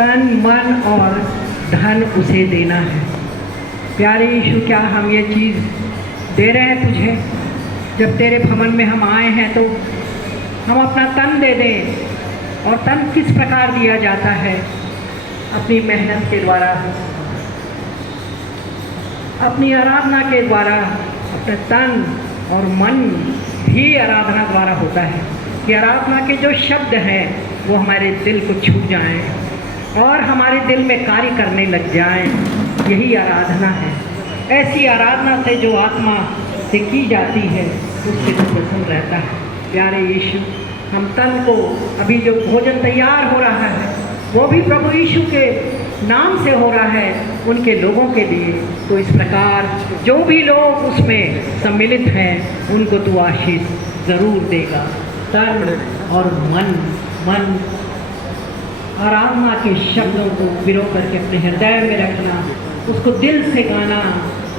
तन मन और धन उसे देना है। प्यारे यीशु, क्या हम ये चीज़ दे रहे हैं तुझे? जब तेरे भवन में हम आए हैं तो हम अपना तन दे दें। और तन किस प्रकार दिया जाता है? अपनी मेहनत के द्वारा, अपनी आराधना के द्वारा। अपने तन और मन भी आराधना द्वारा होता है कि आराधना के जो शब्द हैं वो हमारे दिल को छू जाएं और हमारे दिल में कार्य करने लग जाएं। यही आराधना है। ऐसी आराधना से जो आत्मा से की जाती है उससे तो प्रसन्न रहता है। प्यारे यीशु, हम तन को, अभी जो भोजन तैयार हो रहा है वो भी प्रभु यीशु के नाम से हो रहा है उनके लोगों के लिए। तो इस प्रकार जो भी लोग उसमें सम्मिलित हैं उनको तू आशीष ज़रूर देगा। तन और मन आराधना के शब्दों को पिरो करके अपने हृदय में रखना, उसको दिल से गाना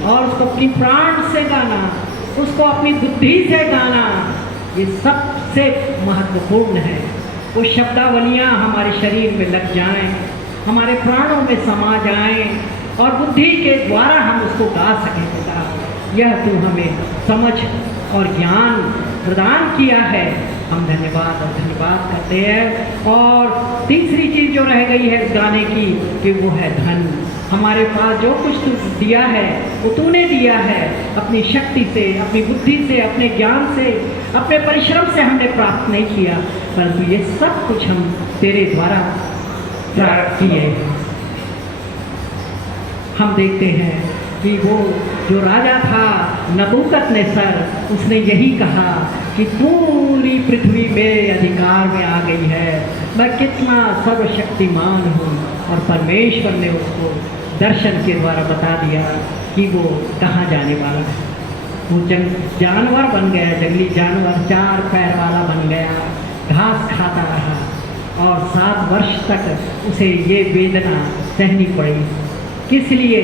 और उसको अपनी प्राण से गाना, उसको अपनी बुद्धि से गाना, ये सबसे महत्वपूर्ण है। वो शब्दावलियाँ हमारे शरीर में लग जाएं, हमारे प्राणों में समा जाएं और बुद्धि के द्वारा हम उसको गा सकें। खुदा, यह तू हमें समझ और ज्ञान प्रदान किया है। हम धन्यवाद करते हैं। और तीसरी चीज़ जो रह गई है इस गाने की कि वो है धन। हमारे पास जो कुछ तू दिया है वो तूने दिया है अपनी शक्ति से, अपनी बुद्धि से, अपने ज्ञान से, अपने परिश्रम से हमने प्राप्त नहीं किया, परंतु ये सब कुछ हम तेरे द्वारा प्राप्त किए। हम देखते हैं कि वो जो राजा था नबूकदनेस्सर, उसने यही कहा कि पूरी पृथ्वी मेरे अधिकार में आ गई है, मैं कितना सर्वशक्तिमान हूँ। और परमेश्वर ने उसको दर्शन के द्वारा बता दिया कि वो कहाँ जाने वाला है। वो जानवर बन गया, जंगली जानवर, 4 पैर वाला बन गया, घास खाता रहा और 7 वर्ष तक उसे ये वेदना सहनी पड़ी। किस लिए?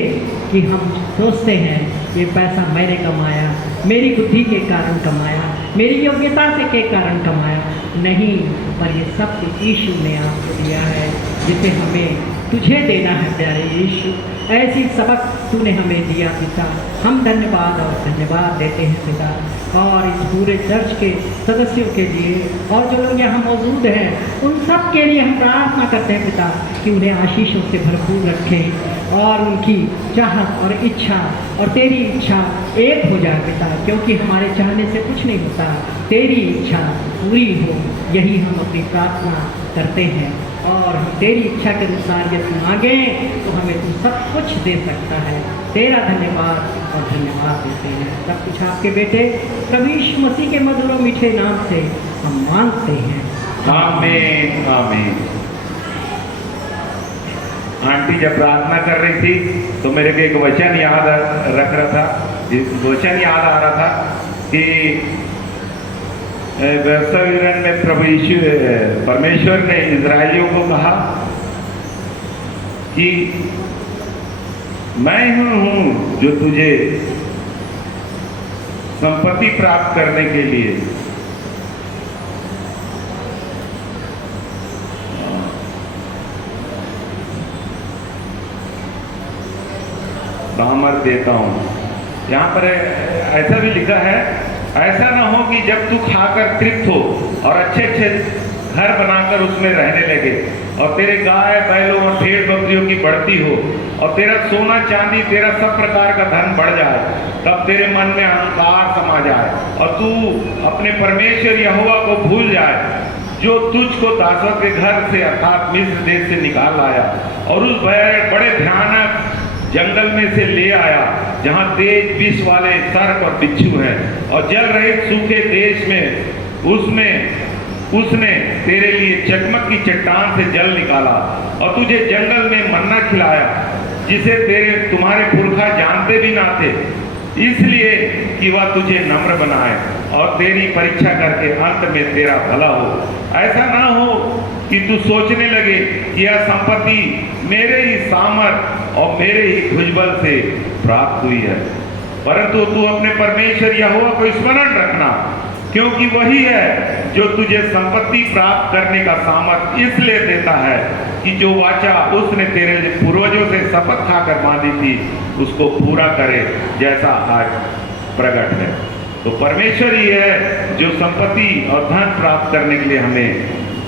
कि हम सोचते हैं ये पैसा मैंने कमाया, मेरी बुद्धि के कारण कमाया, मेरी योग्यता से के कारण कमाया। नहीं, पर ये सब कुछ यीशु ने आपको दिया है जिसे हमें तुझे देना है। प्यारे यीशु, ऐसी सबक तूने हमें दिया पिता। हम धन्यवाद देते हैं पिता। और इस पूरे चर्च के सदस्यों के लिए और जो लोग यहाँ मौजूद हैं उन सब के लिए हम प्रार्थना करते हैं पिता कि उन्हें आशीषों से भरपूर रखें और उनकी चाहत और इच्छा और तेरी इच्छा एक हो जाए पिता, क्योंकि हमारे चाहने से कुछ नहीं होता, तेरी इच्छा पूरी हो, यही हम अपनी प्रार्थना करते हैं। और हम तेरी इच्छा के अनुसार यदि मांगें तो हमें तू सब कुछ दे सकता है। तेरा धन्यवाद देते हैं। सब कुछ आपके बेटे प्रभु यीशु मसीह के मधुर और मीठे नाम से हम मांगते हैं। आमीन आमीन। आंटी जब प्रार्थना कर रही थी तो मेरे को एक वचन याद रख रहा था, वचन याद आ रहा था कि व्यवस्था में प्रभु यीशु परमेश्वर ने इजराइलियों को कहा कि मैं हूं जो तुझे संपत्ति प्राप्त करने के लिए सामर्थ देता हूं। यहाँ पर ऐसा भी लिखा है, ऐसा ना हो कि जब तू खाकर तृप्त हो और अच्छे अच्छे घर बनाकर उसमें रहने लगे और तेरे गाय बैलों और भेड़ बकरियों की बढ़ती हो और तेरा सोना चांदी, तेरा सब प्रकार का धन बढ़ जाए, तब तेरे मन में अहंकार समा जाए और तू अपने परमेश्वर यहोवा को भूल जाए जो तुझको दासों के घर से अर्थात मिस्र देश से निकाल लाया और उस बड़े भयानक जंगल में से ले आया जहाँ तेज विष वाले सर्प और बिच्छू हैं और जल रहित सूखे देश में उसने तेरे लिए चकमक की चट्टान से जल निकाला और तुझे जंगल में मन्ना खिलाया जिसे तुम्हारे पुरखा जानते भी ना थे, इसलिए कि वह तुझे नम्र बनाए और तेरी परीक्षा करके अंत में तेरा भला हो। ऐसा ना हो कि तू सोचने लगे कि यह संपत्ति मेरे ही सामर्थ और मेरे ही भुजबल से प्राप्त हुई है, परंतु तू अपने परमेश्वर यहोवा को स्मरण रखना क्योंकि वही है जो तुझे संपत्ति प्राप्त करने का सामर्थ इसलिए देता है कि जो वाचा उसने तेरे पूर्वजों से शपथ खाकर बांधी थी उसको पूरा करे, जैसा आज प्रकट है। तो परमेश्वर ही है जो संपत्ति और धन प्राप्त करने के लिए हमें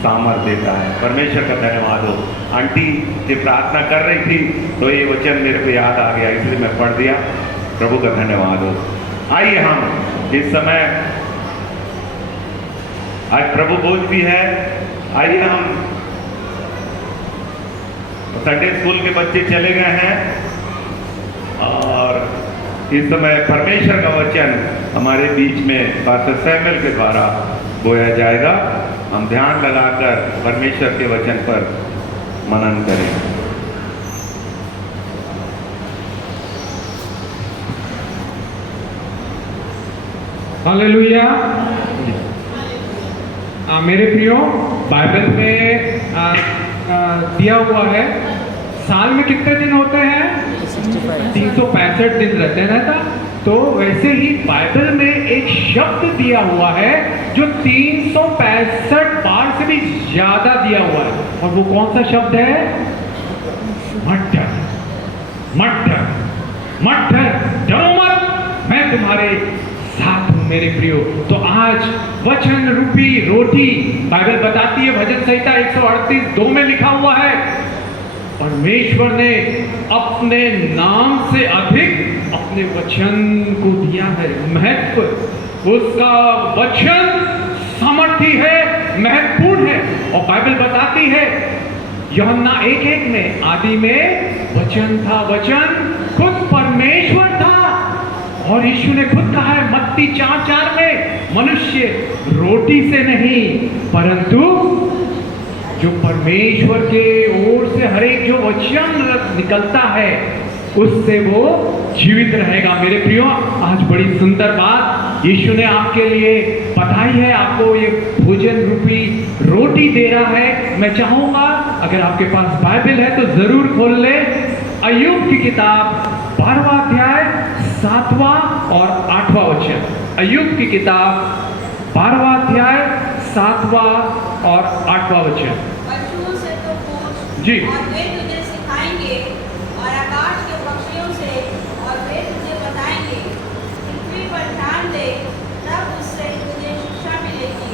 सामर्थ देता है। परमेश्वर का धन्यवाद हो। आंटी ये प्रार्थना कर रही थी तो ये वचन मेरे को याद आ गया, इसलिए मैं पढ़ दिया। प्रभु का धन्यवाद हो। आइए हम इस समय, आज प्रभु भोज भी है, आइए हम, संडे स्कूल के बच्चे चले गए हैं और इस समय परमेश्वर का वचन हमारे बीच में पास्टर सैमुअल के द्वारा बोया जाएगा। हम ध्यान लगाकर परमेश्वर के वचन पर मनन करें। हालेलुया। मेरे प्रियो, बाइबल में दिया हुआ है साल में कितने दिन होते हैं? 365 दिन रहते हैं ना। तो वैसे ही बाइबल में एक शब्द दिया हुआ है जो 365 बार से भी ज्यादा दिया हुआ है, और वो कौन सा शब्द है? मटर। मटर मटर। डरो मत, मैं तुम्हारे साथ हूं मेरे प्रियो। तो आज वचन रूपी रोटी, बाइबल बताती है, भजन संहिता 138:2 में लिखा हुआ है, परमेश्वर ने अपने नाम से अधिक अपने वचन को दिया है महत्व। उसका वचन सामर्थी है, महत्वपूर्ण है। और बाइबल बताती है यूहन्ना 1:1 में, आदि में वचन था, वचन खुद परमेश्वर था। और यीशु ने खुद कहा है मत्ती 4:4 में, मनुष्य रोटी से नहीं परंतु जो परमेश्वर के ओर से हर एक जो वचन निकलता है उससे वो जीवित रहेगा। मेरे प्रियो, आज बड़ी सुंदर बात यीशु ने आपके लिए बताई है, आपको ये भोजन रूपी रोटी दे रहा है। मैं चाहूंगा अगर आपके पास बाइबल है तो जरूर खोल ले अय्यूब की किताब 12वां अध्याय 7वां और 8वां वचन। अय्यूब की किताब 12वां अध्याय 7वां और 8वां वचन। पशुओं से तो पूछ जी। और वे तुझे सिखाएंगे, और आकाश के पक्षियों से और वे तुझे बताएंगे। पृथ्वी पर ध्यान दे, तब उससे तुझे शिक्षा मिलेगी,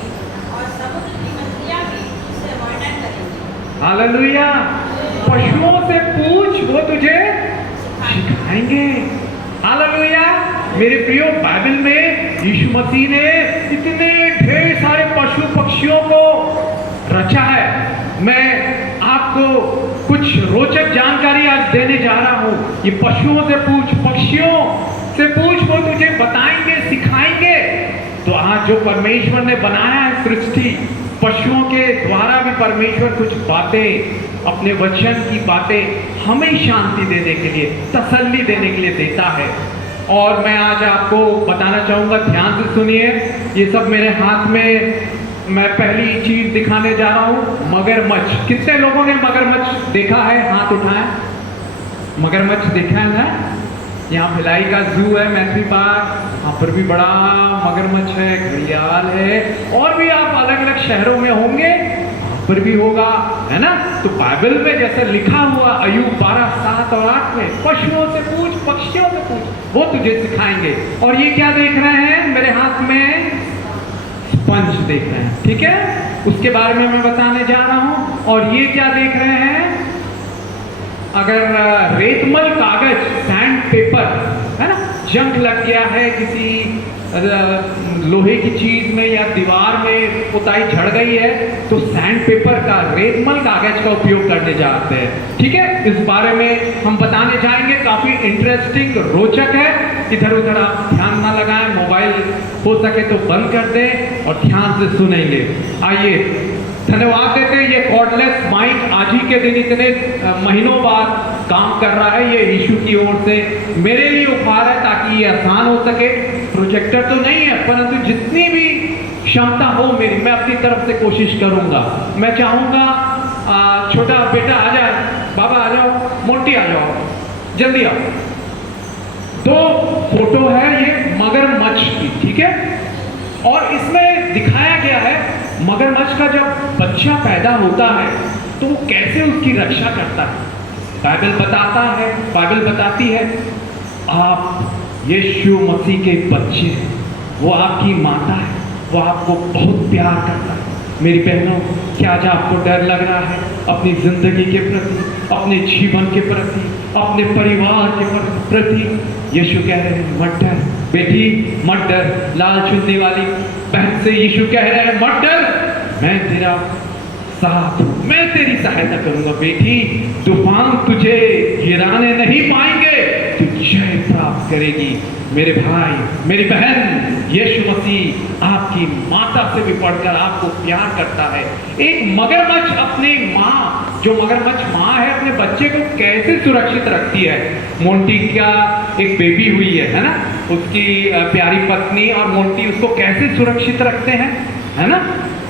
और समुद्र की मछलियां भी उससे वर्णन करेंगी। हालेलुया। पशुओं से पूछ, वो तुझे सिखाएंगे। हालेलुया। मेरे प्रियो, बाइबल में यीशु मसीह ने इतने ढेर सारे पशु पक्षियों को रचा है। मैं आपको कुछ रोचक जानकारी आज देने जा रहा हूं। ये पशुओं से पूछ, पक्षियों से पूछ, वो तुझे बताएंगे, सिखाएंगे। तो आज जो परमेश्वर ने बनाया है सृष्टि, पशुओं के द्वारा भी परमेश्वर कुछ बातें, अपने वचन की बातें हमें शांति देने के लिए, तसल्ली देने के लिए देता है। और मैं आज आपको बताना चाहूंगा, ध्यान से सुनिए। ये सब मेरे हाथ में, मैं पहली चीज दिखाने जा रहा हूं, मगरमच्छ। कितने लोगों ने मगरमच्छ देखा है? हाथ उठाएं। मगरमच्छ देखा है ना? यहाँ भिलाई का जू है, मैत्री पार्क, वहाँ पर भी बड़ा मगरमच्छ है, घड़ियाल है, और भी आप अलग अलग शहरों में होंगे, वहाँ पर भी होगा, है ना? तो बाइबल में जैसे लिखा हुआ अय्यूब 12:7 और 8 में, पशुओं से पूछ, पक्षियों से पूछ, वो तुझे सिखाएंगे। और ये क्या देख रहे हैं मेरे हाथ में? स्पंज देख रहे हैं, ठीक है? उसके बारे में मैं बताने जा रहा हूं। और ये क्या देख रहे हैं? अगर रेतमल कागज, सैंड पेपर, है ना, जंग लग गया है किसी लोहे की चीज में या दीवार में पुताई झड़ गई है, तो सैंड पेपर का, रेतमल कागज का उपयोग करने जाते हैं, ठीक है? इस बारे में हम बताने जाएंगे, काफी इंटरेस्टिंग, रोचक है। इधर उधर आप ध्यान ना लगाएं, मोबाइल हो सके तो बंद कर दें और ध्यान से सुनेंगे। आइए, धन्यवाद देते हैं। ये कॉर्डलेस माइक आज ही के दिन इतने महीनों बाद काम कर रहा है, ये यीशु की ओर से मेरे लिए उपहार है, ताकि ये आसान हो सके। प्रोजेक्टर तो नहीं है, परंतु जितनी भी क्षमता हो मेरी, मैं अपनी तरफ से कोशिश करूंगा। मैं चाहूंगा छोटा बेटा आ जाए, बाबा आ जाओ, मोटी आ जाओ, जल्दी आओ। 2 फोटो है ये मगरमच्छ की, ठीक है? और इसमें दिखाया गया है मगरमच्छ का जब बच्चा पैदा होता है तो वो कैसे उसकी रक्षा करता है। बाइबल बताती है आप यीशु मसीह के बच्चे हैं, वो आपकी माता है, वो आपको बहुत प्यार करता है। मेरी बहनों, क्या आज आपको डर लग रहा है अपनी जिंदगी के प्रति, अपने जीवन के प्रति, अपने परिवार के प्रति? यीशु कह रहे हैं मत डर बेटी, मत डर। लाल चुन्नी वाली बहन से यीशु कह रहे हैं मत डर, मैं तेरा साथ हूं, मैं तेरी सहायता करूंगा बेटी। तूफान तुझे गिराने नहीं पाएंगे, तू जय प्राप्त करेगी। मेरे भाई, मेरी बहन, यीशु मसीह आपकी माता से भी बढ़कर आपको प्यार करता है। एक मगरमच्छ अपनी माँ, जो मगरमच्छ माँ है, अपने बच्चे को कैसे सुरक्षित रखती है। मोंटी का एक बेबी हुई है ना, उसकी प्यारी पत्नी और मोंटी उसको कैसे सुरक्षित रखते हैं, है ना।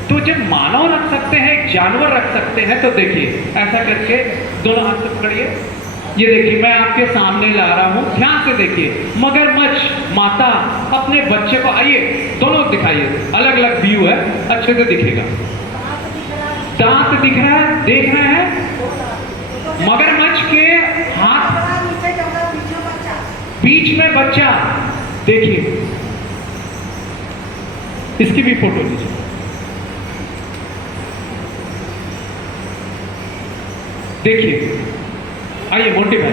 तो जब मानव रख सकते हैं, जानवर रख सकते हैं, तो देखिए ऐसा करके दोनों हाथ से पकड़िए। ये देखिए मैं आपके सामने ला रहा हूं, ध्यान से देखिए। मगरमच्छ माता अपने बच्चे को, आइए दोनों दिखाइए, अलग अलग व्यू है, अच्छे से दिखेगा। दांत दिख रहा है, देख रहे हैं मगरमच्छ के हाथ, बीच में बच्चा, देखिए इसकी भी फोटो लीजिए। देखिए, आइए मोंटी भाई,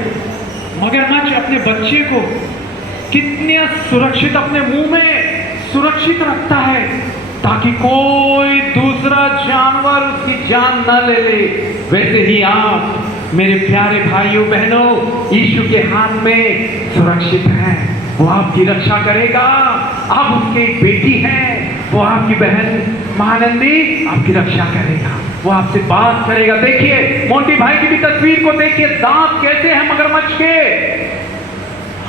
मगरमच्छ अपने बच्चे को कितने सुरक्षित अपने मुंह में सुरक्षित रखता है ताकि कोई दूसरा जानवर उसकी जान न ले ले। वैसे ही आप मेरे प्यारे भाइयों बहनों यीशु के हाथ में सुरक्षित हैं। वो आपकी रक्षा करेगा। आप उसकी बेटी हैं, वो आपकी बहन महानंदी आपकी रक्षा करेगा, वो आपसे बात करेगा। देखिए मोंटी भाई की भी तस्वीर को देखिए, दांत कैसे हैं मगरमच्छ के,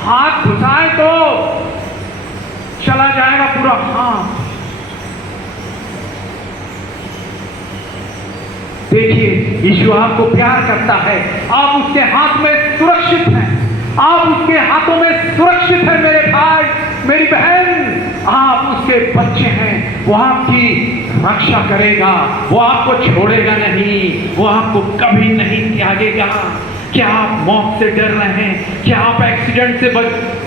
हाथ घुसाए तो चला जाएगा पूरा हाथ। देखिए यीशु आपको प्यार करता है, आप उसके हाथ में सुरक्षित हैं, आप उसके हाथों में सुरक्षित हैं। मेरे भाई, मेरी बहन, आप उसके बच्चे हैं, वो आपकी रक्षा करेगा, वो आपको छोड़ेगा नहीं, वो आपको कभी नहीं त्यागेगा। क्या आप मौत से डर रहे हैं? क्या आप एक्सीडेंट से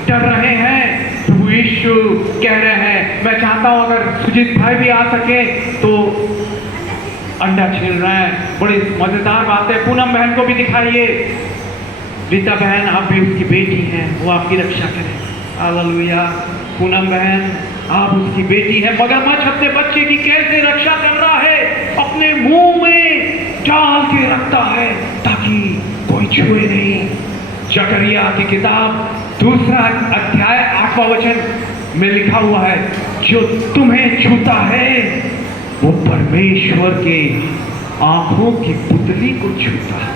डर रहे हैं? प्रभु यीशु कह रहे हैं, मैं चाहता हूं अगर सुजीत भाई भी आ सके तो अंडा छील रहे हैं, बड़ी मजेदार बात है। पूनम बहन को भी दिखाइए, रीता बहन आप भी उसकी बेटी हैं, वो आपकी रक्षा करें। हालेलुया। पूनम बहन आप उसकी बेटी है। मगरमच्छ अपने बच्चे की कैसे रक्षा कर रहा है, अपने मुंह में डाल के रखता है ताकि कोई छुए नहीं। जकरिया की किताब 2 अध्याय 8वां वचन में लिखा हुआ है, जो तुम्हें छूता है वो परमेश्वर के आंखों की पुतली को छूता है।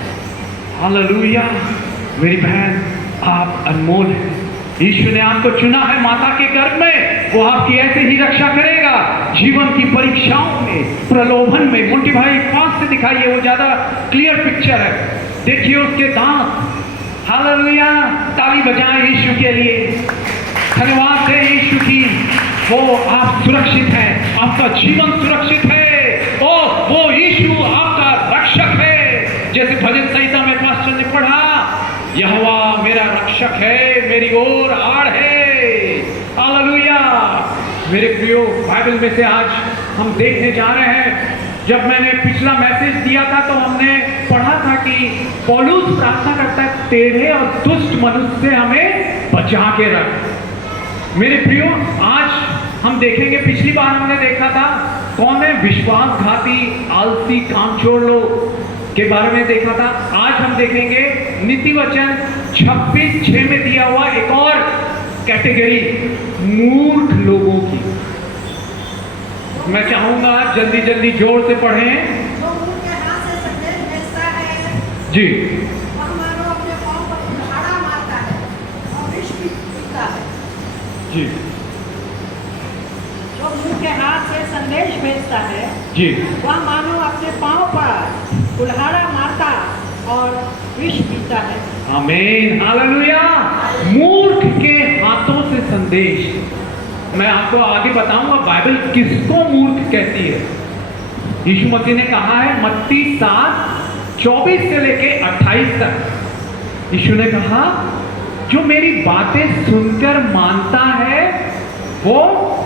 हालेलुया। मेरी बहन आप अनमोल हैं, यीशु ने आपको चुना है माता के गर्भ में, वो आपकी ऐसे ही रक्षा करेगा जीवन की परीक्षाओं में, प्रलोभन में। मुंटी भाई पास से दिखाइए, वो ज्यादा क्लियर पिक्चर है। देखिए उसके दांत। हालेलुया। ताली बजाएं यीशु के लिए, धन्यवाद दें यीशु की। वो आप सुरक्षित हैं, आपका जीवन सुरक्षित है। ओ वो यीशु आपका रक्षक है। जैसे भजन संहिता में पास्टर ने पढ़ा, यहोवा मेरा रक्षक है, मेरी ओर आड़ है। हालेलुया। मेरे प्रियो, बाइबल में से आज हम देखने जा रहे हैं, जब मैंने पिछला मैसेज दिया था तो हमने पढ़ा था कि पौलुस प्रार्थना करता है, टेढ़े और दुष्ट मनुष्य से हमें बचा के रख। मेरे प्रियो, आज हम देखेंगे, पिछली बार हमने देखा था कौन है, विश्वासघाती आलसी कामचोर लोग के बारे में देखा था। आज हम देखेंगे नीति वचन 26:6 में दिया हुआ एक और कैटेगरी, मूर्ख लोगों की। मैं चाहूंगा जल्दी जल्दी जोर से पढ़ें जी। जी। जो मुंह के हाथ से संदेश भेजता है जी, वह मानो अपने पांव पर कुल्हाड़ा मारता और विष पीता है। आमीन। हालेलुया। मूर्ख के हाथों से संदेश, मैं आपको आगे बताऊंगा बाइबल किसको मूर्ख कहती है। यीशु मसीह ने कहा है मत्ती 7:24 से लेके 28 तक। यीशु ने कहा जो मेरी बातें सुनकर मानता है वो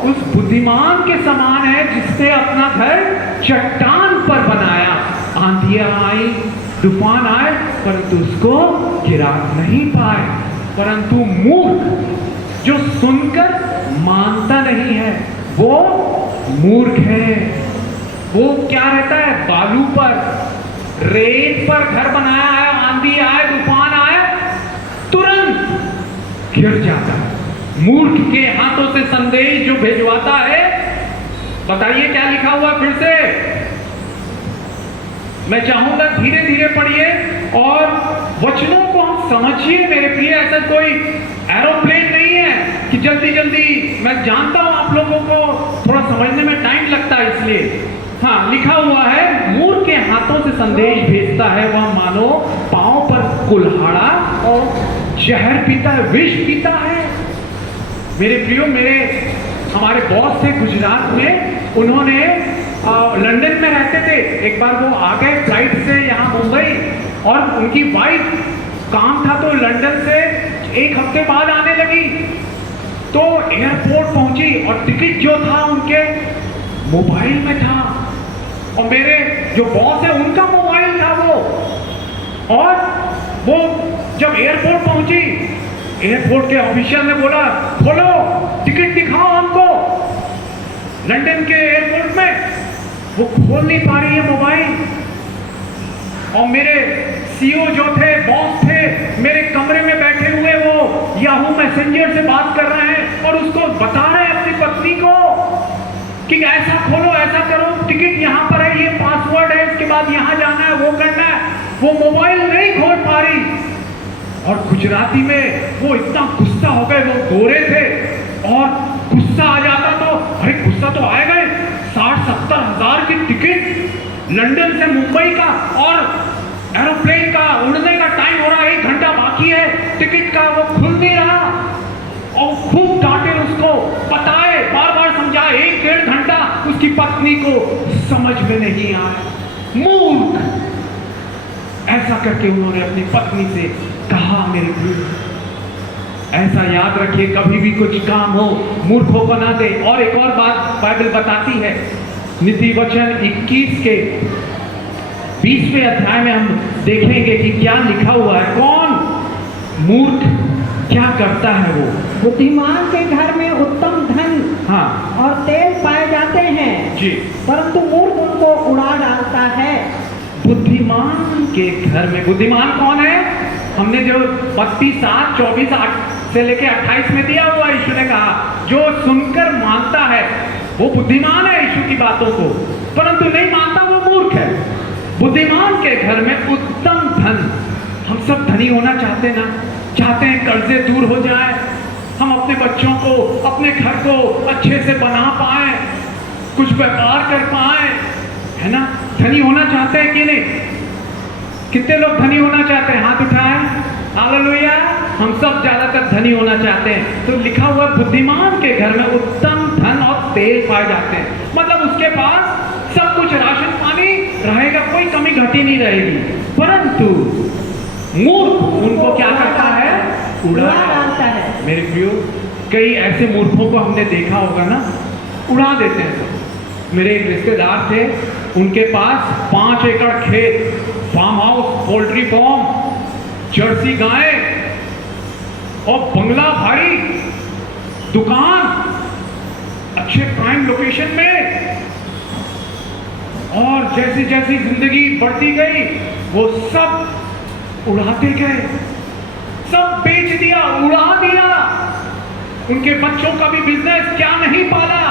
उस बुद्धिमान के समान है जिसने अपना घर चट्टान पर बनाया। आंधियां आई, तूफान आए, परंतु उसको गिरा नहीं पाए। परंतु मूर्ख जो सुनकर मानता नहीं है वो मूर्ख है। वो क्या रहता है, बालू पर, रेत पर घर बनाया है, आंधी आए, तूफान आए, तुरंत गिर जाता है। मूर्ख के हाथों से संदेश जो भेजवाता है, बताइए क्या लिखा हुआ फिर से। मैं चाहूंगा धीरे धीरे पढ़िए और वचनों को हम समझिए मेरे प्रिय। ऐसा कोई एरोप्लेन नहीं है कि जल्दी जल्दी, मैं जानता हूं आप लोगों को थोड़ा समझने में टाइम लगता है, इसलिए हाँ लिखा हुआ है मूर्ख के हाथों से संदेश भेजता है वह मानो पांव पर कुल्हाड़ा और जहर पीता है, विष पीता है। मेरे प्रियो, हमारे बॉस थे गुजरात में, उन्होंने लंदन में रहते थे। एक बार वो आ गए फ्लाइट से यहाँ मुंबई और उनकी वाइफ काम था तो लंदन से 1 हफ्ते बाद आने लगी। तो एयरपोर्ट पहुंची और टिकट जो था उनके मोबाइल में था और मेरे जो बॉस है उनका मोबाइल था वो। और वो जब एयरपोर्ट पहुंची, एयरपोर्ट के ऑफिशियल ने बोला खोलो टिकट दिखाओ हमको। लंदन के एयरपोर्ट में वो खोल नहीं पा रही है मोबाइल। और मेरे सीईओ जो थे, बॉस थे, मेरे कमरे में बैठे हुए वो याहू मैसेंजर से बात कर रहे हैं और उसको बता रहे हैं अपनी पत्नी को कि ऐसा खोलो, ऐसा करो, टिकट यहाँ पर है, ये पासवर्ड है, इसके बाद यहाँ जाना है, वो करना है। वो मोबाइल नहीं खोल पा रही। और गुजराती में वो इतना गुस्सा हो गए, वो गोरे थे और गुस्सा आ जाता तो अरे गुस्सा तो आएगा, 60-70 हजार की टिकट लंदन से मुंबई का और एरोप्लेन का उड़ने का टाइम हो रहा है, 1 घंटा बाकी है टिकट का, वो खुल नहीं रहा। और खूब डांटे उसको, बताए, बार बार समझाए, 1-1.5 घंटा उसकी पत्नी को समझ में नहीं आया। मूर्ख, ऐसा करके उन्होंने अपनी पत्नी से कहा। मेरे प्रिय, ऐसा याद रखिए, कभी भी कुछ काम हो मूर्खों को ना दे। और एक और बात बाइबल बताती है, नीति वचन 21 के 20वें अध्याय में हम देखेंगे कि क्या लिखा हुआ है। कौन मूर्ख क्या करता है वो। बुद्धिमान के घर में उत्तम धन हाँ और तेल पाए जाते हैं जी, परंतु मूर्ख उनको उड़ा डालता है। बुद्धिमान के घर में, बुद्धिमान कौन है? हमने जो मत्ती 7:24 से लेके 28 में दिया हुआ, यीशु ने कहा जो सुनकर मानता है वो बुद्धिमान है यीशु की बातों को, परंतु नहीं मानता वो मूर्ख है। बुद्धिमान के घर में उत्तम धन। हम सब धनी होना चाहते ना, चाहते हैं कर्जे दूर हो जाए, हम अपने बच्चों को, अपने घर को अच्छे से बना पाए, कुछ व्यापार कर पाए, है ना। धनी होना चाहते हैं कि नहीं? कितने लोग धनी होना चाहते हैं? हाथ उठाएं। हालेलुया। हम सब ज्यादातर धनी होना चाहते हैं। तो लिखा हुआ बुद्धिमान के घर में उत्तम धन और तेल पाए जाते हैं, मतलब उसके पास सब कुछ राशन पानी रहेगा, कोई कमी घटी नहीं रहेगी। परंतु मूर्ख उनको क्या करता है? उड़ा डालता है। मेरे प्रियो, कई ऐसे मूर्खों को हमने देखा होगा ना, उड़ा देते हैं सब। मेरे एक रिश्तेदार थे, उनके पास 5 एकड़ खेत, farm house, poultry farm, jersey गाय और बंगला, भारी दुकान, अच्छे प्राइम लोकेशन में। और जैसी जैसी जिंदगी बढ़ती गई वो सब उड़ाते गए, सब बेच दिया, उड़ा दिया। उनके बच्चों का भी बिजनेस क्या नहीं पाला,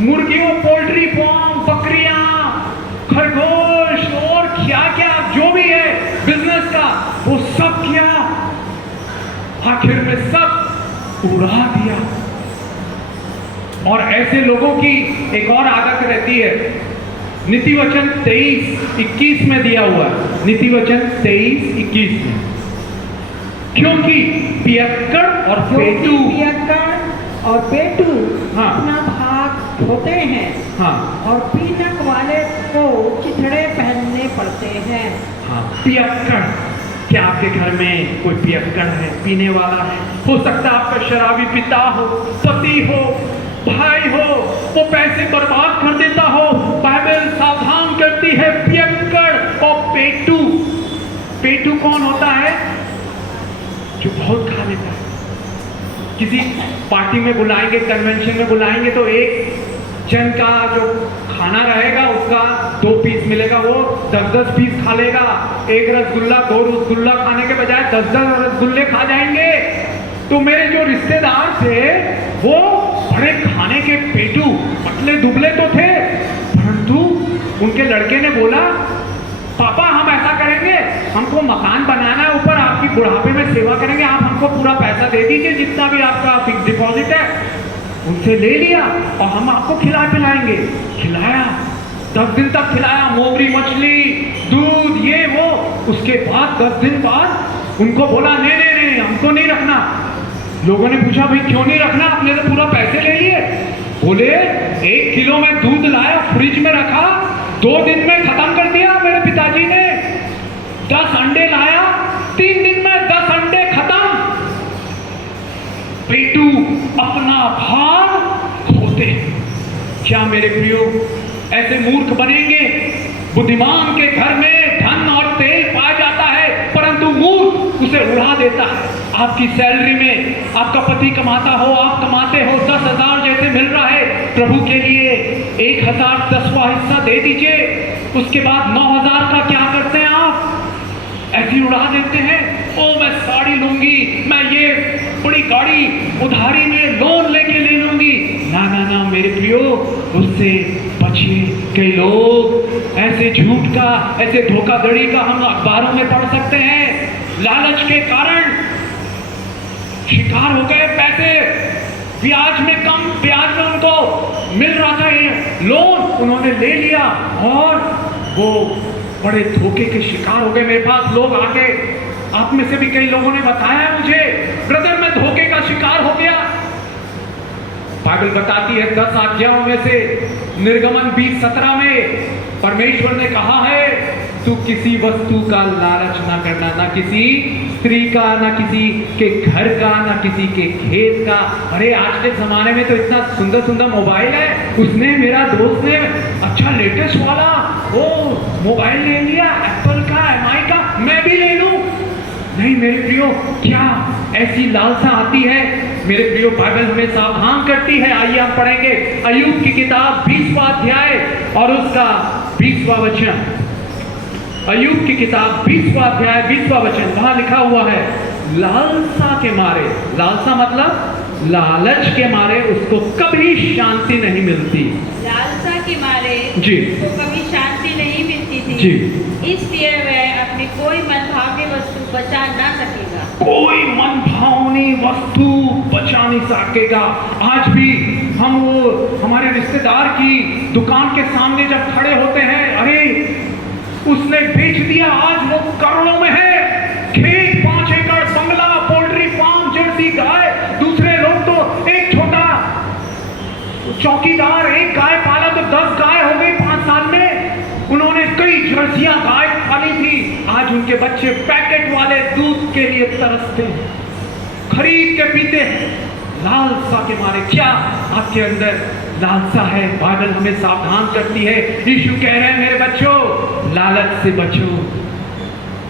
मुर्गियों, पोल्ट्री फार्म, बकरियां, खरगोश और क्या क्या जो भी है बिजनेस का, वो सब किया, आखिर में सब उड़ा दिया। और ऐसे लोगों की एक और आदत रहती है, नीति वचन 23:21 में दिया हुआ है, नीति वचन 23:21 में, क्योंकि पियक्कड़ और पेटू और पेटू हाँ। अपना भाग होते हैं हाँ और पीनक वाले को चिथड़े पहनने पड़ते हैं। हाँ, पियक्कड़। क्या आपके घर में कोई पियक्कड़ है, पीने वाला है? हो सकता है आपका शराबी पिता हो, पति हो, भाई हो, वो पैसे बर्बाद कर देता हो। बाइबल सावधान करती है पियक्कड़ और पेटू। पेटू कौन होता है? जो बहुत खा लेता है। किसी पार्टी में बुलाएंगे, कन्वेंशन में बुलाएंगे तो एक जन का जो खाना रहेगा उसका 2 पीस मिलेगा, वो 10-10 पीस खा लेगा। एक रसगुल्ला 2 रसगुल्ला खाने के बजाय 10-10 रसगुल्ले खा जाएंगे। तो मेरे जो रिश्तेदार थे वो बड़े खाने के पेटू, पतले दुबले तो थे, परंतु उनके लड़के ने बोला, पापा हम ऐसा करेंगे, हमको मकान बनाना है ऊपर, आपकी बुढ़ापे में सेवा करेंगे, आप हमको पूरा पैसा दे दीजिए, जितना भी आपका फिक्स डिपॉजिट है। उनसे ले लिया और हम आपको खिला पिलाएंगे। खिलाया, 10 दिन तक खिलाया, मोगरी मछली, दूध, ये वो। उसके बाद 10 दिन बाद उनको बोला नहीं नहीं नहीं, हमको नहीं रखना। लोगों ने पूछा भाई क्यों नहीं रखना, आपने तो पूरा पैसे ले लिए। बोले 1 किलो में दूध लाया, फ्रिज में रखा, 2 दिन में खत्म कर दिया मेरे पिताजी ने। 10 अंडे लाया, 3 दिन में 10 अंडे खत्म। पेटू अपना भाग होते। क्या मेरे प्रियो ऐसे मूर्ख बनेंगे? बुद्धिमान के घर में धन और तेल पाया जाता है, परंतु मूर्ख उसे उड़ा देता है। आपकी सैलरी में आपका पति कमाता हो, आप कमाते हो, 10,000 जैसे मिल रहा है, प्रभु के लिए 1,000 10वां हिस्सा दे दीजिए। उसके बाद 9,000 का क्या करते हैं आप? ऐसी उड़ा देते हैं। ओ मैं साड़ी लूंगी, मैं ये बड़ी गाड़ी उधारी में लोन लेके ले लूंगी। ना ना ना मेरे प्रियो, उससे बचिए। कई लोग ऐसे झूठ का, ऐसे धोखाधड़ी का हम अखबारों में पढ़ सकते हैं, लालच के कारण शिकार हो गए। पैसे ब्याज में, कम ब्याज में उनको मिल रहा था ये लोन, उन्होंने ले लिया और वो बड़े धोखे के शिकार हो गए। मेरे पास लोग आके, आप में से भी कई लोगों ने बताया मुझे, ब्रदर मैं धोखे का शिकार हो गया। बाइबल बताती है 10 आज्ञाओं में से निर्गमन 20:17 में परमेश्वर ने कहा है तू किसी वस्तु का लालच ना करना, ना किसी स्त्री का, ना किसी के घर का, ना किसी के खेत का। अरे आज के जमाने में तो इतना सुंदर सुंदर मोबाइल है, उसने, मेरा दोस्त ने अच्छा लेटेस्ट वाला वो मोबाइल ले लिया, एप्पल का, MI का, मैं भी ले लूं। नहीं मेरे प्रियो, क्या ऐसी लालसा आती है? मेरे प्रियो बाइबल हमें सावधान करती है। आइए हम पढ़ेंगे अय्यूब की किताब 20वां अध्याय और उसका 20वां वचन। अय्यूब की किताब 20वां अध्याय 20वां वचन, वहां लिखा हुआ है, लालसा के मारे, लालसा मतलब लालच के मारे उसको कभी शांति नहीं मिलती। लालसा के मारे जी उसको कभी शांति नहीं मिलती थी जी, इसलिए वह अपनी कोई मनभावनी वस्तु बचा ना सकेगा। कोई मन भावनी वस्तु बचा नहीं सकेगा। आज भी हम वो हमारे रिश्तेदार की दुकान के सामने जब खड़े होते हैं, अरे उसने बेच दिया, आज वो करोड़ों में है, खेत 5 एकड़, बंगला, पोल्ट्री फार्म, जर्सी गाय। दूसरे लोग तो एक छोटा चौकीदार, एक गाय पाला तो 10 गाय हो गई 5 साल में। उन्होंने कई जर्सियां गाय पाली थी, आज उनके बच्चे पैकेट वाले दूध के लिए तरसते हैं, खरीद के पीते हैं, लालसा के मारे। क्या आपके अंदर लालसा है? बाइबल हमें सावधान करती है। यीशु कह रहे हैं मेरे बच्चों, लालच से बचो।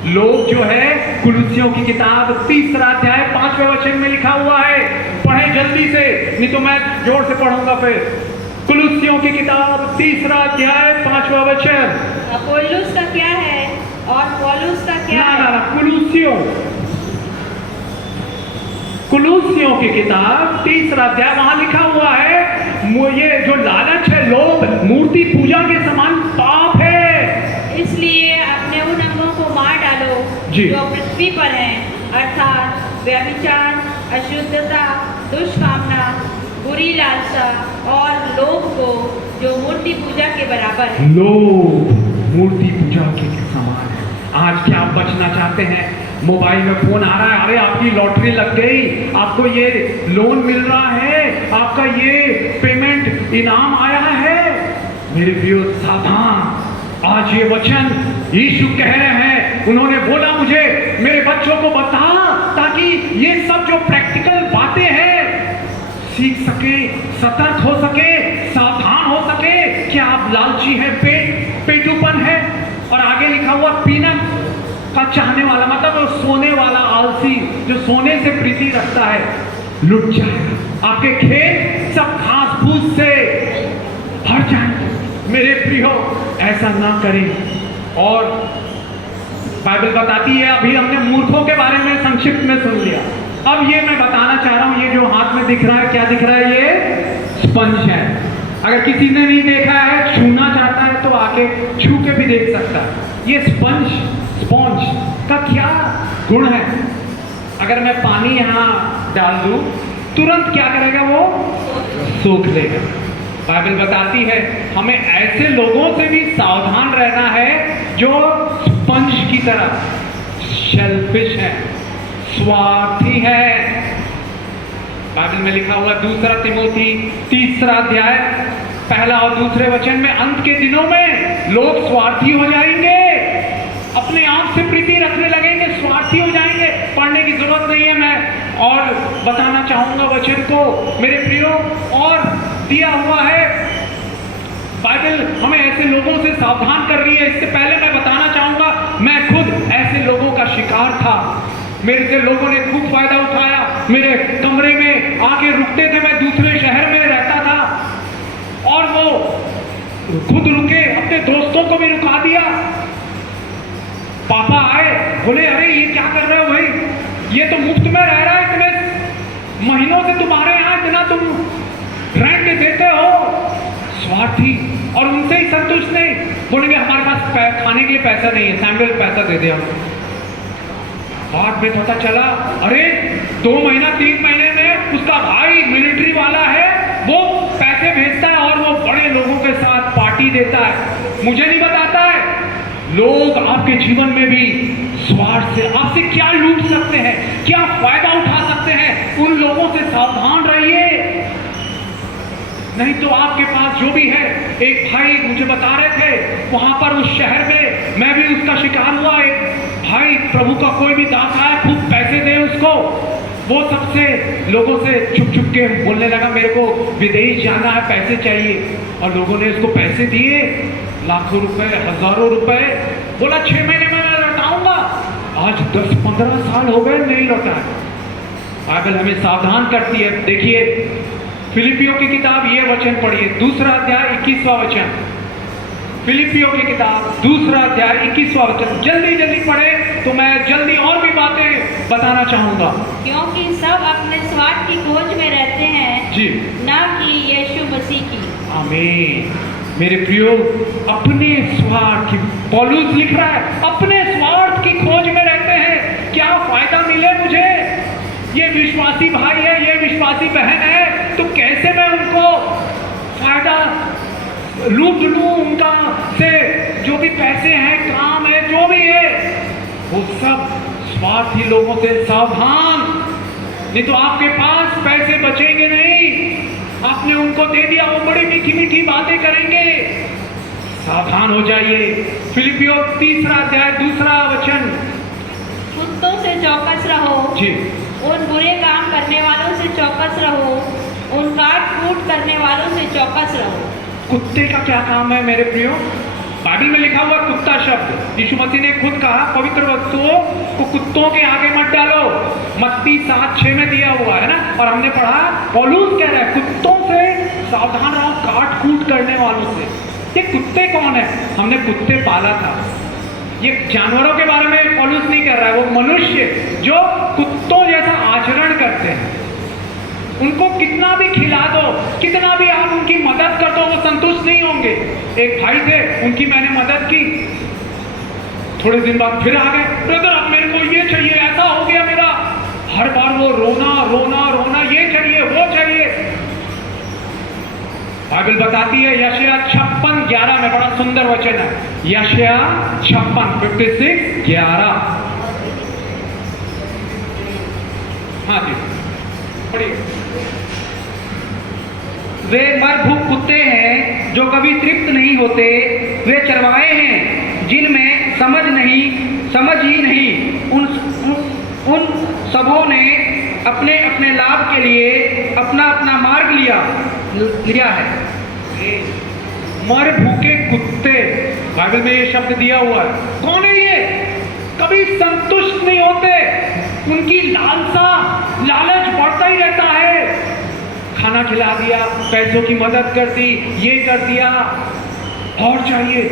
लोग जो है, कुलुस्सियों की किताब 3रा अध्याय 5वें वचन में लिखा हुआ है, पढ़े जल्दी से, नहीं तो मैं जोर से पढ़ूंगा फिर। कुलुस्सियों की किताब 3रा अध्याय 5वां वचन। अपोल्लोस का क्या है और पौलुस का क्या है? ना कुलुस्सियों की किताब 3रा अध्याय, वहां लिखा हुआ है ये जो लालच है, लोभ, मूर्ति पूजा के समान पाप है। इसलिए अपने उन अंगों को मार डालो जी। जो पृथ्वी पर हैं, अर्थात व्यभिचार, अशुद्धता, दुष्कामना, बुरी लालसा और लोभ को जो मूर्ति पूजा के बराबर है। लोभ मूर्ति पूजा के समान है। आज क्या आप बचना चाहते हैं? मोबाइल में फोन आ रहा है, अरे आपकी लॉटरी लग गई, आपको ये लोन मिल रहा है, आपका ये पेमेंट इनाम आया है। मेरे प्रियो सावधान, आज ये वचन यीशु कह रहे हैं, उन्होंने बोला मुझे मेरे बच्चों को बता, ताकि ये सब जो प्रैक्टिकल बातें हैं सीख सके, सतर्क हो सके, सावधान हो सके। क्या आप लालची है, पेटूपन है? और आगे लिखा हुआ पीना का चाहने वाला, मतलब सोने वाला आलसी, जो सोने से प्रीति रखता है, लुट जाएगा। आपके खेत सब घास फूस से भर जाएंगे। मेरे प्रियो, ऐसा ना करें। और बाइबल बताती है, अभी हमने मूर्खों के बारे में संक्षिप्त में सुन लिया, अब ये मैं बताना चाह रहा हूं, ये जो हाथ में दिख रहा है, क्या दिख रहा है? ये स्पंज है। अगर किसी ने नहीं देखा है, छूना चाहता है तो आके छू के भी देख सकता है। ये स्पंज का क्या गुण है? अगर मैं पानी यहां डाल दूं, तुरंत क्या करेगा? वो सोख लेगा। बाइबल बताती है हमें ऐसे लोगों से भी सावधान रहना है जो स्पंज की तरह शेलफिश है, स्वार्थी है। बाइबल में लिखा हुआ 2 तिमोथी 3 अध्याय 1 और 2 वचन में, अंत के दिनों में लोग स्वार्थी हो जाएंगे, अपने आप से प्रीति रखने लगेंगे, स्वार्थी हो जाएंगे। पढ़ने की जरूरत नहीं है, मैं और बताना चाहूंगा वचन को मेरे प्रियो, और दिया हुआ है। बाइबल हमें ऐसे लोगों से सावधान कर रही है। इससे पहले मैं बताना चाहूंगा, मैं खुद ऐसे लोगों का शिकार था। मेरे से लोगों ने खूब फायदा उठाया, मेरे कमरे में आके रुकते थे, मैं दूसरे शहर में रहता था और वो खुद रुके, अपने दोस्तों को भी रुका दिया। पापा आए, बोले अरे ये क्या कर रहे हो भाई, ये तो मुफ्त में रह रहा है, तुम्हें महीनों से तुम्हारे यहाँ इतना तुम रेंट देते हो। स्वार्थी, और उनसे ही संतुष्ट नहीं, बोलेंगे हमारे पास खाने के लिए पैसा नहीं है, सैमुअल पैसा दे दे हमें। बाद में पता चला अरे 2 महीना 3 महीने में उसका भाई मिलिट्री वाला है, वो पैसे भेजता है और वो बड़े लोगों के साथ पार्टी देता है, मुझे नहीं बताता है। लोग आपके जीवन में भी स्वार्थ से आपसे क्या लूट सकते हैं, क्या फायदा उठा सकते हैं, उन लोगों से सावधान रहिए, नहीं तो आपके पास जो भी है। एक भाई मुझे बता रहे थे, वहां पर उस शहर में मैं भी उसका शिकार हुआ। एक भाई प्रभु का कोई भी दास आया, खूब पैसे दे उसको, वो सबसे लोगों से छुप छुप के बोलने लगा मेरे को विदेश जाना है, पैसे चाहिए। और लोगों ने उसको पैसे दिए, लाखों रुपए, हजारों रुपए, बोला 6 महीने में मैं लौटाऊंगा। आज 10-15 साल हो गए नहीं लौटा। बाइबल हमें सावधान करती है। देखिए फिलिपियों की किताब, ये वचन पढ़िए, 2 अध्याय 21वां वचन। फिलिपियों की किताब 2 अध्याय 21वां वचन, जल्दी जल्दी पढ़े तो मैं जल्दी और भी बातें बताना चाहूंगा। क्योंकि सब अपने स्वार्थ की खोज में रहते हैं जी, ना कि यीशु मसीह की। आमीन। मेरे प्रियो, अपने स्वार्थ की, पौलुस लिख रहा है, अपने स्वार्थ की खोज में रहते हैं, क्या फायदा मिले मुझे। ये विश्वासी भाई है, ये विश्वासी बहन है, तो कैसे मैं उनको फायदा लूट लूं, उनका से जो भी पैसे हैं, काम है, जो भी है, वो सब स्वार्थी लोगों से सावधान, नहीं तो आपके पास पैसे बचेंगे नहीं। आपने उनको दे दिया, वो बड़ी मीठी मीठी बातें करेंगे, सावधान हो जाइए। फिलिपियों 3 अध्याय 2 वचन, कुत्तों से चौकस रहो, जी, उन बुरे काम करने वालों से चौकस रहो, उन काट कूट करने वालों से चौकस रहो। कुत्ते का क्या काम है मेरे प्रियो? बाइबल में लिखा हुआ कुत्ता शब्द, यीशु मसीह ने खुद कहा पवित्र वस्तुओं को कुत्तों के आगे मत डालो, मत्ती 7:6 में दिया हुआ है ना। और हमने पढ़ा, पौलुस कह रहा है कुत्तों से सावधान रहो, काट कूट करने वालों से। ये कुत्ते कौन है? हमने कुत्ते पाला था। ये जानवरों के बारे में पौलुस नहीं कर रहा है, वो मनुष्य जो कुत्तों जैसा आचरण करते हैं। उनको कितना भी खिला दो, कितना भी आप उनकी मदद कर दो, वो संतुष्ट नहीं होंगे। एक भाई थे, उनकी मैंने मदद की, थोड़े दिन बाद फिर आ गए, ब्रदर अब मेरे को ये चाहिए, ऐसा हो गया मेरा। हर बार वो रोना रोना रोना, ये चाहिए वो चाहिए। बाइबल बताती है यशायाह 56 56:11 में बड़ा सुंदर वचन है। यशाया 56:11। हाँ जी पढ़िए। वे मर भूख कुत्ते हैं जो कभी तृप्त नहीं होते, वे चरवाहे हैं जिनमें समझ ही नहीं। उन सबों ने अपने अपने लाभ के लिए अपना अपना मार्ग लिया है। मर भूखे कुत्ते, बाइबल में ये शब्द दिया हुआ है। कौन है ये? कभी संतुष्ट नहीं होते, उनकी लालच बढ़ता ही रहता है। खाना खिला दिया, पैसों की मदद कर दी, ये कर दिया, और चाहिए।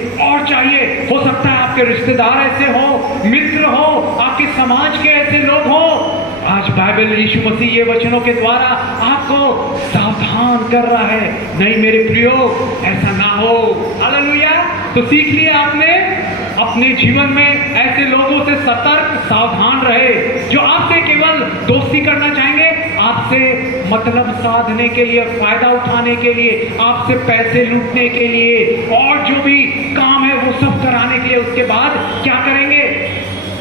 हो सकता है आपके रिश्तेदार ऐसे हो, मित्र हो, आपके समाज के ऐसे लोग हो। आज बाइबल यीशु मसीह ये वचनों के द्वारा आपको सावधान कर रहा है। नहीं मेरे प्रियो, ऐसा ना हो। हालेलुया। तो सीख लिया आपने, अपने जीवन में ऐसे लोगों से सतर्क सावधान रहे जो आपसे केवल दोस्ती करना चाहेंगे, आपसे मतलब साधने के लिए, फायदा उठाने के लिए, आपसे पैसे लूटने के लिए, और जो भी काम है वो सब कराने के लिए। उसके बाद क्या करेंगे?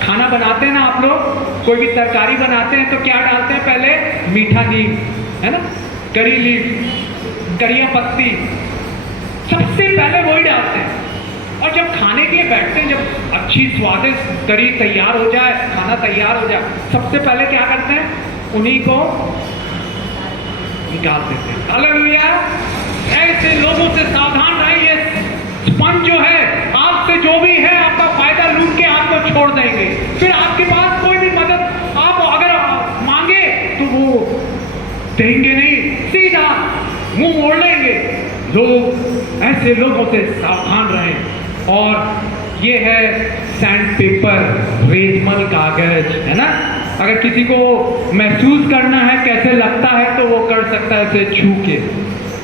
खाना बनाते हैं ना आप लोग, कोई भी तरकारी बनाते हैं तो क्या डालते हैं? पहले मीठा नीम, है ना, करी लीफ, करिया पत्ती, सबसे पहले वही डालते हैं। और जब खाने के लिए बैठते हैं, जब अच्छी स्वादिष्ट करी तैयार हो जाए, खाना तैयार हो जाए, सबसे पहले क्या करते हैं? उन्हीं को निकाल देते हैं। हालेलुया। ऐसे लोगों से सावधान रहिए। स्पंज जो है, आपसे जो भी है आपका फायदा लूट के आपको छोड़ देंगे। फिर आपके पास कोई भी मदद आप अगर मांगे तो वो देंगे नहीं, सीधा मुंह मोड़ लेंगे। लोग, ऐसे लोगों से सावधान रहें। और ये है सैंड पेपर, रेतमल कागज, है ना। अगर किसी को महसूस करना है कैसे लगता है तो वो कर सकता है इसे छू के।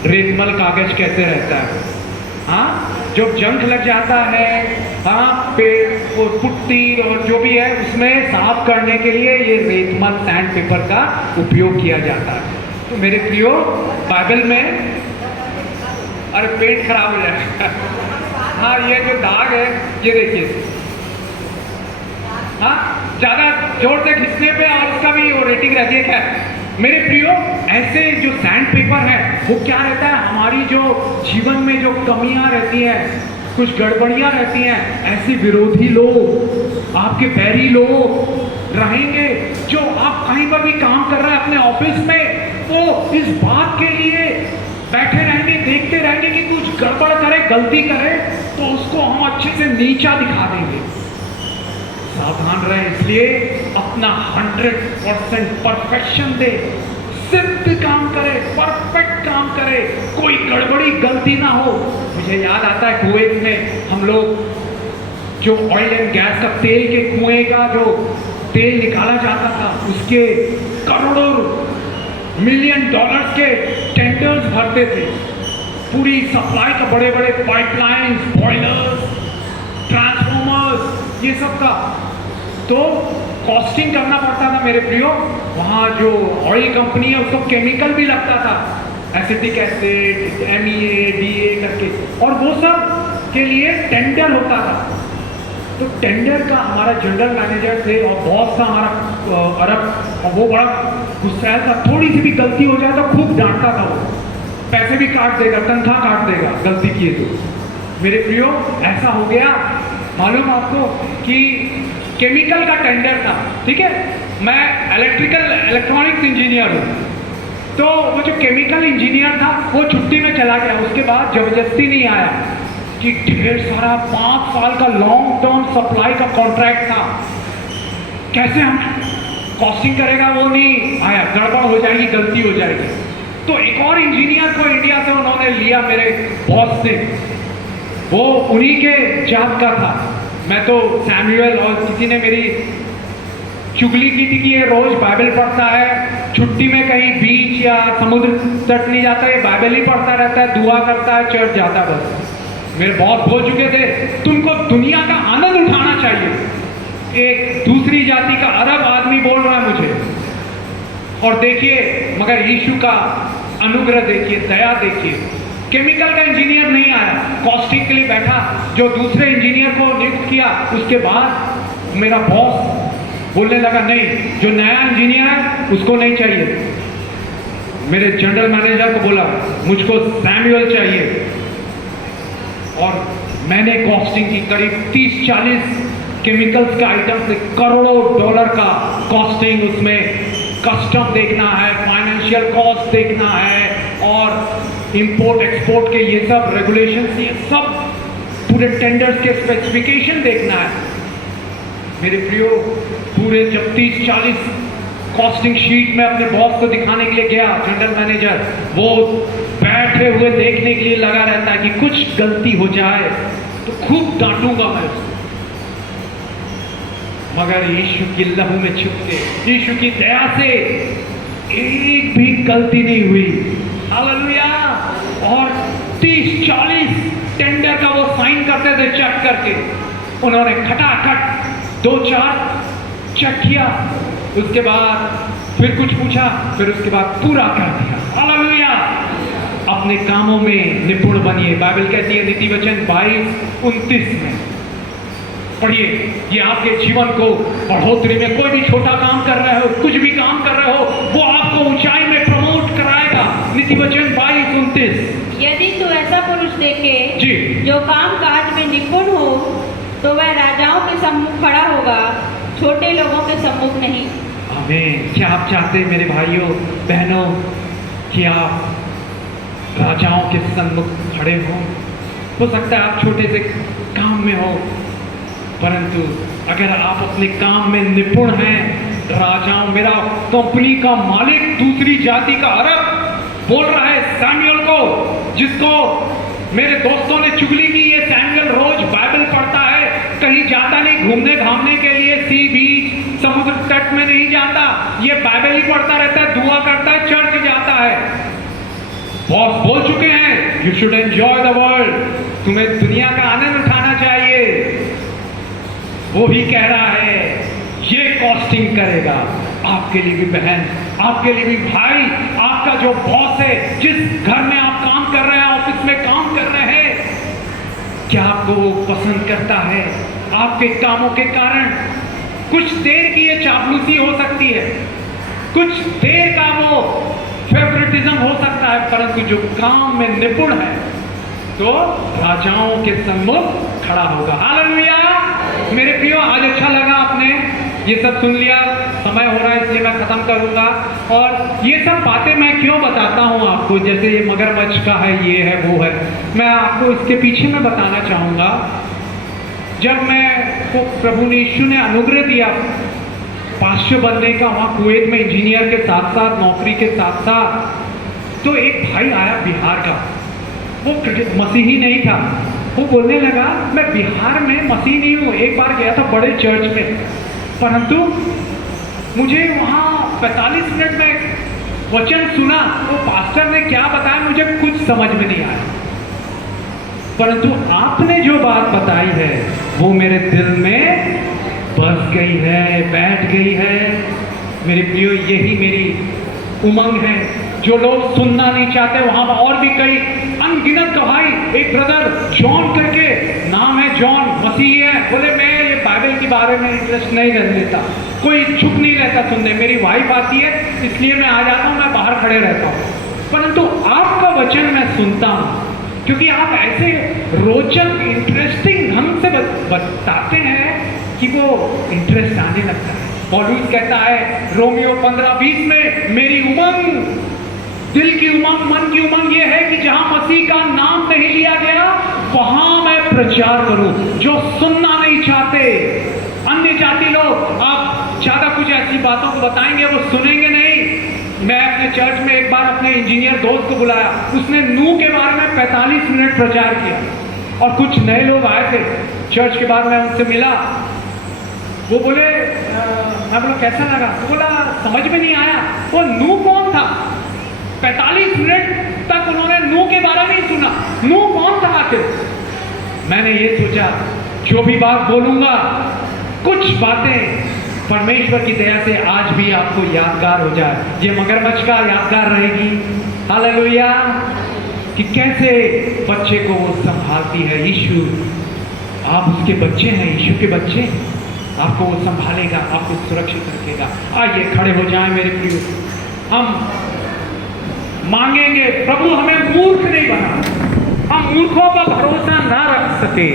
रेतमल कागज कैसे रहता है? हाँ, जो जंग लग जाता है, हाँ, पुट्टी और जो भी है उसमें साफ करने के लिए ये रेतमल सैंड पेपर का उपयोग किया जाता है। तो मेरे प्रियो, बाइबल में, अरे पेट खराब हो जाएगा। हाँ, ये जो दाग है ये देखिए, हाँ, ज्यादा जोर से खींचने पे और उसका भी वो रेटिंग रहती है। क्या मेरे प्रियो, ऐसे जो सैंड पेपर है वो क्या रहता है? हमारी जो जीवन में जो कमियां रहती हैं, कुछ गड़बड़ियां रहती हैं, ऐसे विरोधी लोग, आपके बैरी लोग रहेंगे जो आप कहीं पर भी काम कर रहे हैं अपने ऑफिस में, वो इस बात के लिए बैठे रहेंगे, देखते रहेंगे कि कुछ गड़बड़ करे, गलती करे तो उसको हम अच्छे से नीचा दिखा देंगे। सावधान रहे, इसलिए अपना 100% परफेक्शन दे, सिद्ध काम करे, परफेक्ट काम करे, कोई गड़बड़ी गलती ना हो। मुझे याद आता है कुएं में हम लोग जो ऑयल एंड गैस का तेल के कुएं का जो तेल निकाला जाता था, उसके करोड़ों $मिलियन के टेंडर्स भरते थे। पूरी सप्लाई का बड़े बड़े पाइपलाइंस, बॉयलर्स, ट्रांसफॉर्मर्स, ये सब का तो कॉस्टिंग करना पड़ता था मेरे प्रियो। वहाँ जो ऑयल कंपनी है उसको केमिकल भी लगता था, एसिटिक एसिड, MEA, DA करके, और वो सब के लिए टेंडर होता था। तो टेंडर का हमारा जनरल मैनेजर थे और बॉस था हमारा अरब, और वो बड़ा गुस्सैल था। थोड़ी सी भी गलती हो जाए तो खूब डांटता था। वो पैसे भी काट देगा, तनख्वाह काट देगा गलती किए तो। मेरे प्रियो, ऐसा हो गया, मालूम आपको कि केमिकल का टेंडर था, ठीक है। मैं इलेक्ट्रॉनिक्स इंजीनियर हूँ, तो वो जो केमिकल इंजीनियर था वो छुट्टी में चला गया। उसके बाद जबरदस्ती नहीं आया कि ढेर सारा 5 साल का लॉन्ग टर्म सप्लाई का कॉन्ट्रैक्ट था, कैसे हम कॉस्टिंग करेगा, वो नहीं आया। गड़बड़ हो जाएगी, गलती हो जाएगी। तो एक और इंजीनियर को इंडिया से उन्होंने लिया, मेरे बॉस ने, वो उन्हीं के जात का था। मैं तो सैमुअल, और किसी ने मेरी चुगली की थी कि ये रोज बाइबल पढ़ता है, छुट्टी में कहीं बीच या समुद्र तट नहीं जाता, ये बाइबल ही पढ़ता रहता है, दुआ करता है, चर्च जाता है बस। मेरे बहुत बोल चुके थे, तुमको दुनिया का आनंद उठाना चाहिए। एक दूसरी जाति का अरब आदमी बोल रहा है मुझे, और देखिए, मगर यीशु का अनुग्रह देखिए, दया देखिए, केमिकल का इंजीनियर नहीं आया, कॉस्टिंग के लिए बैठा, जो दूसरे इंजीनियर को नियुक्त किया, उसके बाद मेरा बॉस बोलने लगा नहीं, जो नया इंजीनियर है उसको नहीं चाहिए। मेरे जनरल मैनेजर को बोला मुझको सैमुअल चाहिए, और मैंने कॉस्टिंग की करीब 30-40 केमिकल्स का आइटम से करोड़ों डॉलर का कॉस्टिंग, उसमें कस्टम देखना है, फाइनेंशियल कॉस्ट देखना है, और इंपोर्ट एक्सपोर्ट के ये सब रेगुलेशंस, ये सब पूरे टेंडर्स के स्पेसिफिकेशन देखना है। मेरे प्रियो, पूरे जब 30-40 कॉस्टिंग शीट में अपने बॉस को दिखाने के लिए गया, जनरल मैनेजर वो बैठे हुए देखने के लिए लगा रहता है कि कुछ गलती हो जाए तो खूब डांटूंगा मैं उसको। मगर यीशु की लहू में छुप के, यीशु की दया से एक भी गलती नहीं हुई। हालेलुया। और 30-40 टेंडर का वो साइन करते थे चेक करके, उन्होंने खटाखट 2-4 चेक किया, उसके बाद फिर कुछ पूछा, फिर उसके बाद पूरा कर दिया। हालेलुया। अपने कामों में निपुण बनिए। बाइबल कहती है नीति वचन 22-29 में, पढ़िए, ये आपके जीवन को बढ़ोतरी में, कोई भी छोटा काम कर रहे हो, कुछ भी काम कर रहे हो, वो आपको ऊंचाई में प्रमोट कराएगा। नीति वचन 22-29। यदि तू ऐसा पुरुष देखे जी, जो काम काज में निपुण हो, तो वह राजाओं के सम्मुख खड़ा होगा, छोटे लोगों के सम्मुख नहीं। आमीन। क्या आप चाहते हैं मेरे भाइयों बहनों कि आप राजाओं के सम्मुख खड़े हों? हो सकता है आप छोटे से काम में हो, परंतु अगर आप अपने काम में निपुण हैं, राजाओं, मेरा कंपनी का मालिक दूसरी जाति का अरब बोल रहा है सैमुअल को, जिसको मेरे दोस्तों ने चुगली की, ये सैमुअल रोज बाइबल पढ़ता है, कहीं जाता नहीं घूमने घामने के लिए, सी बीच समुद्र तट में नहीं जाता, ये बाइबल ही पढ़ता रहता है, दुआ करता है, चर्च जाता है। बॉस बोल चुके हैं you should enjoy the world, तुम्हें दुनिया का आनंद उठाना चाहिए। वो भी कह रहा है ये कॉस्टिंग करेगा आपके लिए भी बहन, आपके लिए भी भाई, आपका जो बॉस है, जिस घर में आप काम कर रहे हैं, ऑफिस में काम कर रहे हैं, क्या आपको वो पसंद करता है? आपके कामों के कारण कुछ देर की ये चापलूसी हो सकती है, कुछ देर का वो फेवरेटिज्म हो सकता है, परंतु जो काम में निपुण है तो राजाओं के सम्मुख खड़ा होगा। हालेलुया। मेरे प्रियो, आज अच्छा लगा आपने ये सब सुन लिया, समय हो रहा है इसलिए मैं खत्म करूंगा। और ये सब बातें मैं क्यों बताता हूँ आपको, जैसे ये मगरमच्छ का है, ये है, वो है, मैं आपको इसके पीछे में बताना चाहूंगा। जब मैं को प्रभु ने यीशु ने अनुग्रह दिया पास्टर बनने का, वहाँ कुवैत में इंजीनियर के साथ साथ, नौकरी के साथ साथ, तो एक भाई आया बिहार का, वो मसीही नहीं था। वो बोलने लगा मैं बिहार में मसीही नहीं हूँ, एक बार गया था बड़े चर्च में, परंतु मुझे वहाँ 45 मिनट में वचन सुना, वो पास्टर ने क्या बताया मुझे कुछ समझ में नहीं आया, परंतु आपने जो बात बताई है वो मेरे दिल में बस गई है, बैठ गई है। मेरे प्रियो, यही मेरी उमंग है। जो लोग सुनना नहीं चाहते, वहां और भी कई अनगिनत गवाही, एक ब्रदर जॉन करके नाम है, जॉन मसीही है, बोले मैं ये बाइबल के बारे में इंटरेस्ट नहीं लेता, कोई चुप नहीं रहता सुनने, मेरी वाइफ आती है इसलिए मैं आ जाता हूँ, मैं बाहर खड़े रहता हूँ, परंतु आपका वचन मैं सुनता हूँ, क्योंकि आप ऐसे रोचक इंटरेस्टिंग ढंग से बताते हैं कि वो इंटरेस्ट आने लगता है। पौलुस कहता है रोमियो 15:20 में, मेरी उमंग, दिल की उमंग, मन की उमंग ये है कि जहां मसीह का नाम नहीं लिया गया वहां मैं प्रचार करूं। जो सुनना नहीं चाहते, अन्य जाति लोग, आप ज्यादा कुछ ऐसी बातों को बताएंगे वो सुनेंगे नहीं। मैं अपने चर्च में एक बार अपने इंजीनियर दोस्त को बुलाया, उसने नूह के बारे में 45 मिनट प्रचार किया, और कुछ नए लोग आए थे चर्च के बाद, मैं उनसे मिला, वो बोले मैं बोला कैसा लगा, तो बोला समझ में नहीं आया वो नूह कौन था। 45 मिनट तक उन्होंने नूह के बारे में ही सुना, नूह कौन था आखिर। मैंने ये सोचा जो भी बात बोलूंगा, कुछ बातें परमेश्वर की दया से आज भी आपको यादगार हो जाए, ये मगरमच्छ का यादगार रहेगी। हालेलुया। कि कैसे बच्चे को वो संभालती है। यीशु, आप उसके बच्चे हैं, यीशु के बच्चे, आपको वो संभालेगा, आपको सुरक्षित रखेगा। आइए खड़े हो जाएं मेरे प्रिय, हम मांगेंगे प्रभु हमें मूर्ख नहीं बना, हम मूर्खों पर भरोसा ना रख सके,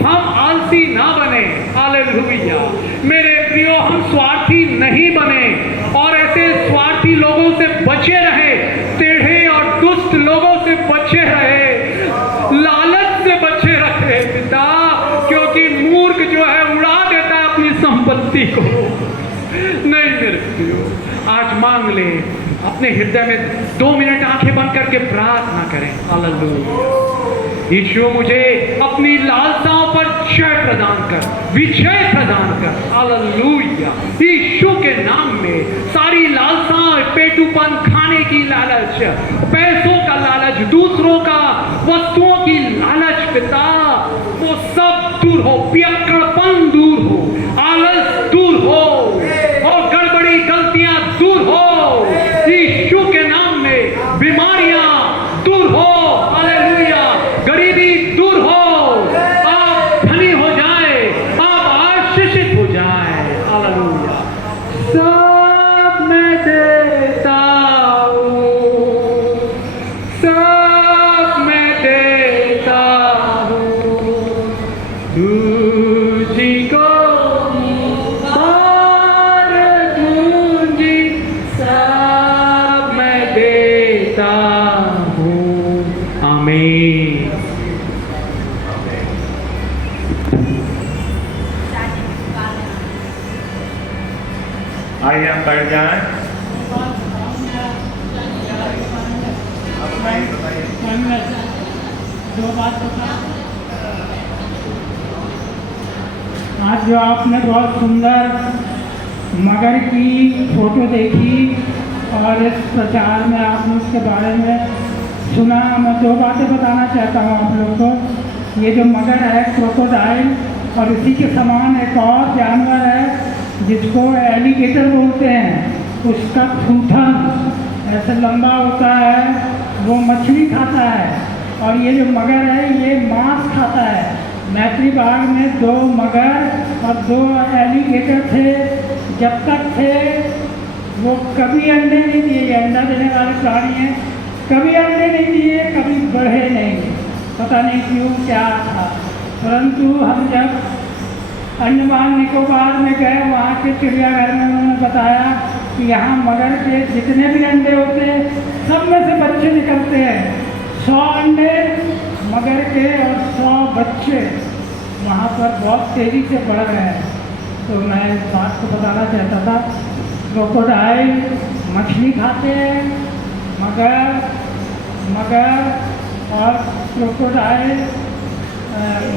हम आलसी ना बने। हालेलुया मेरे प्रियो, हम स्वार्थी नहीं बने और ऐसे स्वार्थी लोगों से बचे रहे, टेढ़े और दुष्ट लोगों से बचे रहे, लालच से बचे रहे पिता, क्योंकि मूर्ख जो है उड़ा देता है अपनी संपत्ति को। नहीं मेरे प्रियो, आज मांग ले, अपने हृदय में 2 मिनट आंखें बंद करके प्रार्थना करें। हालेलुया यीशु, मुझे अपनी लालसाओं पर जय प्रदान कर, विजय प्रदान कर। हालेलुया यीशु के नाम में सारी लालसाएं, पेटूपन, खाने की लालच, पैसों का लालच, दूसरों का वस्तुओं की लालच पिता, वो सब दूर हो, पियक्कड़पन दूर हो, आलस दूर हो और गड़बड़ी गलतियां दूर हो। यीशु के नाम में बीमारियां दूर हो। हालेलुया गरीबी दूर हो, आप धनी हो जाए, आप आशीषित हो जाए। हालेलुया सब मैं देता हूँ, सब मैं देता हूँ तुझको, सब मैं देता हूँ। आमीन। आइए हम बैठ जाएं। दो बात बता, आज जो आपने बहुत सुंदर मगर की फोटो देखी और इस प्रचार में आपने उसके बारे में सुना, मैं 2 बातें बताना चाहता हूँ आप लोग को। ये जो मगर है क्रोकोडाइल, और इसी के समान एक और जानवर है जिसको एलिगेटर बोलते हैं, उसका थूथन ऐसे लंबा होता है, वो मछली खाता है। और ये जो मगर है ये मांस खाता है। मैत्री बाग में 2 मगर और 2 एलिगेटर थे, जब तक थे वो कभी अंडे नहीं दिए, ये अंडा देने वाले प्राणी हैं, कभी अंडे नहीं दिए, कभी बढ़े नहीं, पता नहीं क्यों क्या था। परंतु हम जब अंडमान निकोबार में गए, वहाँ के चिड़ियाघर में उन्होंने बताया कि यहाँ मगर के जितने भी अंडे होते हैं सब में से बच्चे निकलते हैं। 100 अंडे मगर के और 100 बच्चे वहाँ पर बहुत तेज़ी से बढ़ रहे हैं। तो मैं इस बात को बताना चाहता था, क्रोकोडाइल मछली खाते हैं, मगर और क्रोकोडाइल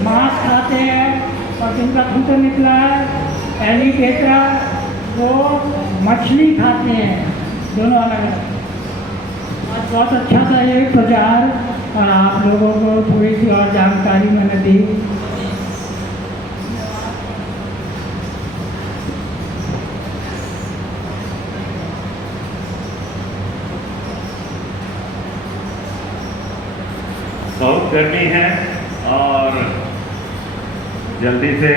मांस खाते हैं, और जिनका खूंटा निकला है एलिगेटर वो मछली खाते हैं, दोनों अलग अलग। आज बहुत अच्छा था ये प्रचार और आप लोगों को थोड़ी सी और जानकारी मैंने दी। बहुत गर्मी है और जल्दी से